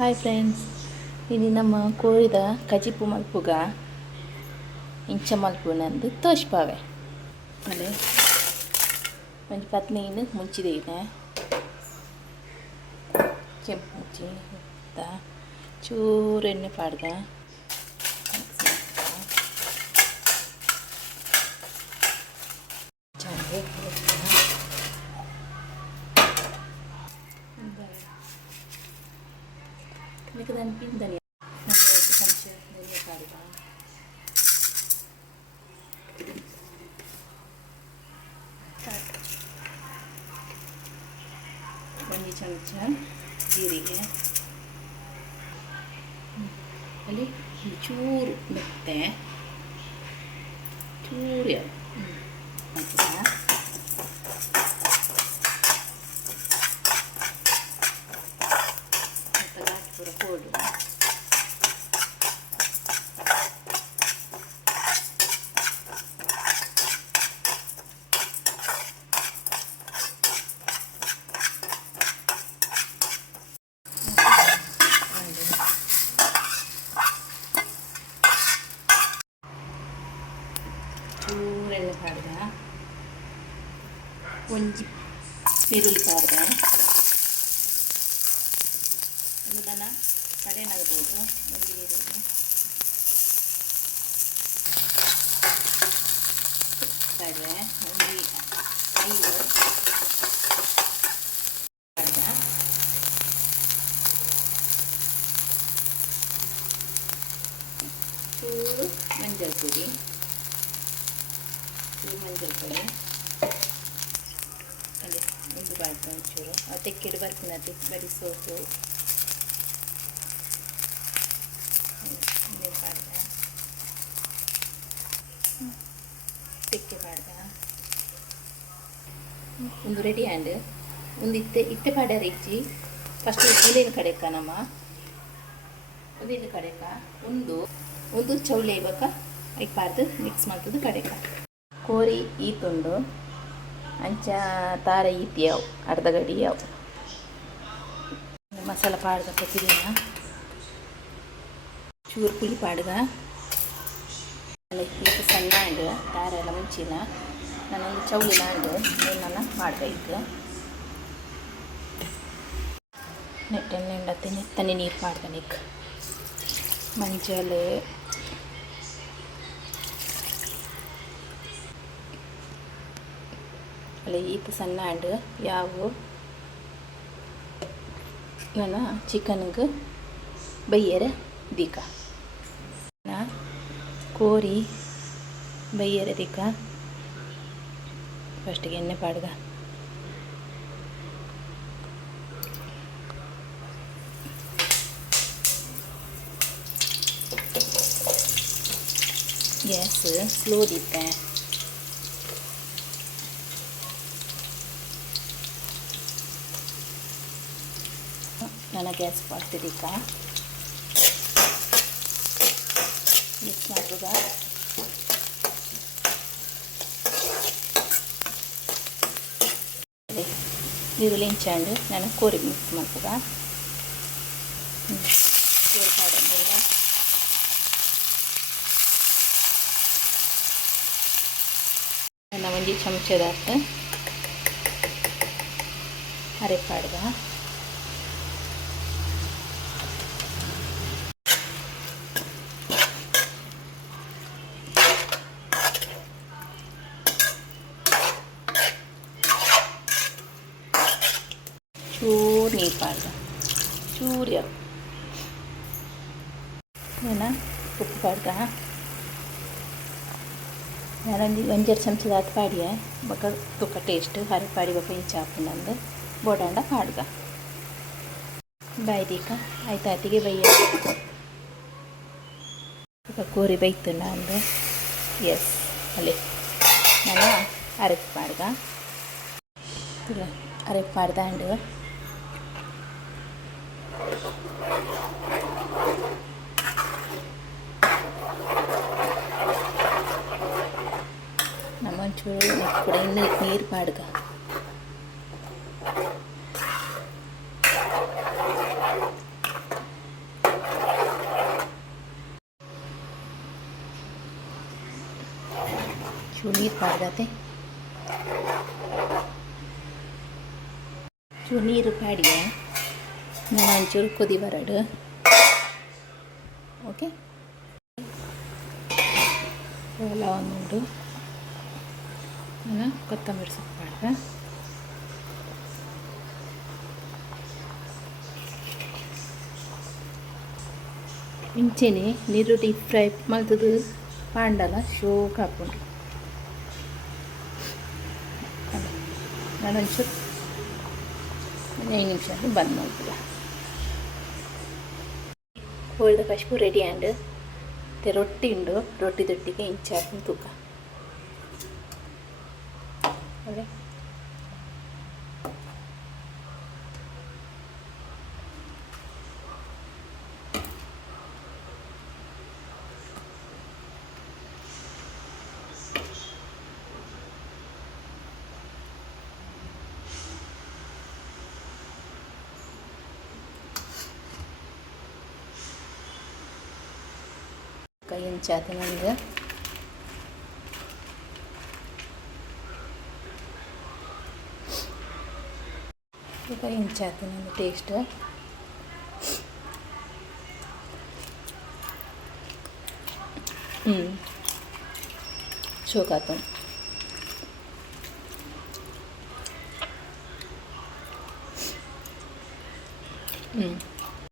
hi friends, ಇದು ನಮ್ಮ ಕೋಳಿದ ಕಜಿಪು ಮಲ್ಪುಗ ಇಂಚ ಮಲ್ಪುನಂದು ತೋಷ್ಪಾವೆ ಅಲ್ಲೇ ಒಂದು 15 ಮುಂಚಿದೆ ಇದೆ ಕೆಂಪು ಮುಂಚಿ ಚೂರು ಎಣ್ಣೆ ಪಾಡ್ದ ಚೆನ್ನಾಗಿ మీకు దాని పిన్ ధనియా కొంచెం ధనియా కాడుగా ಒಂದು ಚಮಚ ಜೀರಿಗೆ ಅಲ್ಲಿ ಚೂರು ಮೆತ್ತೆ ಚೂರು ಹಾಕಿದ ಕೋಡು ಚೂರೆಲ್ಲ ಪಾಡ್ದ ಒಂಜಿ ಈರುಳ್ಳಿ ಪಾಡ್ದ ಇದನ್ನು ಕಡೆನಾಗ್ಬೋದು ಒಂದು ಈರುಳ್ಳಿ ಕಡೆ ಒಂದು 5 ಪಾಡ್ದ ಚೂರು ಮಂಜಲ್ ಪುಡಿ ಅದೇ ಒಂದು ಬಾಳ್ಕ ಒಂಚೂರು ತೆಕ್ಕಿಡು ಬರ್ತಿನದು ಬರೀ ಸೋಪು ಪಾಡ್ದ ತೆಕ್ಕೆ ಪಾಡ್ದ ಒಂದು ರೆಡಿ ಹ್ಯಾಂಡ್ ಒಂದು ಇತ್ತೆ ಪಾಡ್ಯಾರ ಇಚ್ಚಿ ಫಸ್ಟ್ ಒಂದೇನು ಕಡೆಕ ನಮ್ಮ ಒಂದೇನು ಕಡೆಕ ಒಂದು ಚೌಳಿ ಇವಾಗ ಐಕ್ ಪಾಡ್ದು ಮಿಕ್ಸ್ ಮಾಡ್ತದ್ದು ಕಡೆಕ ಕೋರಿ ಈತುಂಡು ಅಂಚ ತಾರೆ ಈತಿಯಾವು ಅರ್ಧ ಗಡಿ ಯಾವು ಮಸಾಲ ಪಾಡ್ದ ಕೊತ್ತಿದ್ದೀನ ಚೂರು ಪುಳಿ ಪಾಡ್ದ ಅಲ್ಲ ಇದು ಸಣ್ಣ ಹಂಡು ತಾರೆ ಎಲ್ಲ ಮುಂಚಿನ ನಾನೊಂದು ಚೌಳಿನ ಹಂಡು ನಾನು ಮಾಡಬೇಕು ನೆಟ್ಟೆಣ್ಣೆ ನೆತ್ತನೆ ನೀರು ಮಾಡ್ದೆ ಮಂಜಲ್ ಅಲ್ಲ ಈತ ಸಣ್ಣ ಹಂಡು ಯಾವು ನಾನು ಚಿಕನ್ಗೆ ಬೈಯರ ದಿಕ್ಕ ಕೋರಿ ಬೈಯರ ದಿಕ್ಕ ಫಸ್ಟಿಗೆ ಎಣ್ಣೆ ಪಾಡ್ದ ಗ್ಯಾಸ್ ಸ್ಲೋ ದಿತ್ತೆ ನಾನು ಗ್ಯಾಸ್ ಮಾಡ್ತಿದ್ದೀಕ ಮಿಕ್ಸ್ ಮಾಡ್ಬೋದ ಈರುಳ್ಳಿ ಇಂಚಾಂಡು ನಾನು ಕೋರಿ ಮಿಕ್ಸ್ ಮಾಡ್ಬೋದ ಕೋರಿ ಪಾಡಂಗಿಲ್ಲ ನಾನು ಒಂದು ಚಮಚದ ಅರೆ ಪಾಡ್ದ ಚೂರು ನೀರು ಪಾಡ್ದ ಚೂರು ಯಾವ ನಾನು ಉಪ್ಪು ಪಾಡ್ದ ನಾನೊಂದು ಒಂಜೆರಡು ಚಮಚದ ಹತ್ತು ಪಾಡಿಯ ಬೊಕ್ಕ ತುಕ್ಕ ಟೇಸ್ಟ್ ಹರಿ ಪಾಡಿ ಬೊಕ್ಕ ಇಂಚ ಹಾಕೊಂಡಂದು ಬೋಡಾಂಡ ಪಾಡ್ಗ ಬಾಯ್ದೀಕ ಆಯ್ತಾತಿಗೆ ಬೈಯ ಕೋರಿ ಬೈತುಂಡ ಅಂದು ಎಸ್ ಅಲ್ಲಿ ನಾನು ಅರೆಪ್ ಪಾಡ್ಗ ಅರೆಪ್ ಪಾಡ್ದ ಅಂಡು ಒಂಚೂರು ಕೂಡ ನೀರು ಪಾಡ್ಗ चूर ನೀರು ಪಾಡ್ದತೆ ಚೂರು ನೀರು ಪಾಡಿಗೆ ನಾನು ಒಂಚೂರು ಕುದಿ ಬರಡು ಓಕೆ ಎಲ್ಲ ಒಂದು ನಾನು ಕೊತ್ತಂಬರಿ ಸೊಪ್ಪು ಮಾಡಿದೆ ಇಂಚೆನೆ ನೀರು ಡೀಪ್ ಫ್ರೈ ಮಲ್ತದು ಪಾಂಡಲ ಶೋಕ್ ಹಾಕೊಂಡು ನಾನೊಂಚೂರು 5 ನಿಮಿಷ ಬಂದ್ ಮಾಡ್ಬಿಡ ಕೋಲ್ಡ್ ಕಶ್ಪು ರೆಡಿ ಆ್ಯಂಡ್ ರೊಟ್ಟಿ ಉಂಡು ರೊಟ್ಟಿ ದೊಟ್ಟಿಗೆ ಇಂಚಾಕು ತೂಕ ಅದೇ ಕೈ ಇಂಚಾತ ನನಗೆ ಕೈ ಇಂಚಾತ ನನಗೆ ಟೇಸ್ಟ್ ಶೋಕಾತು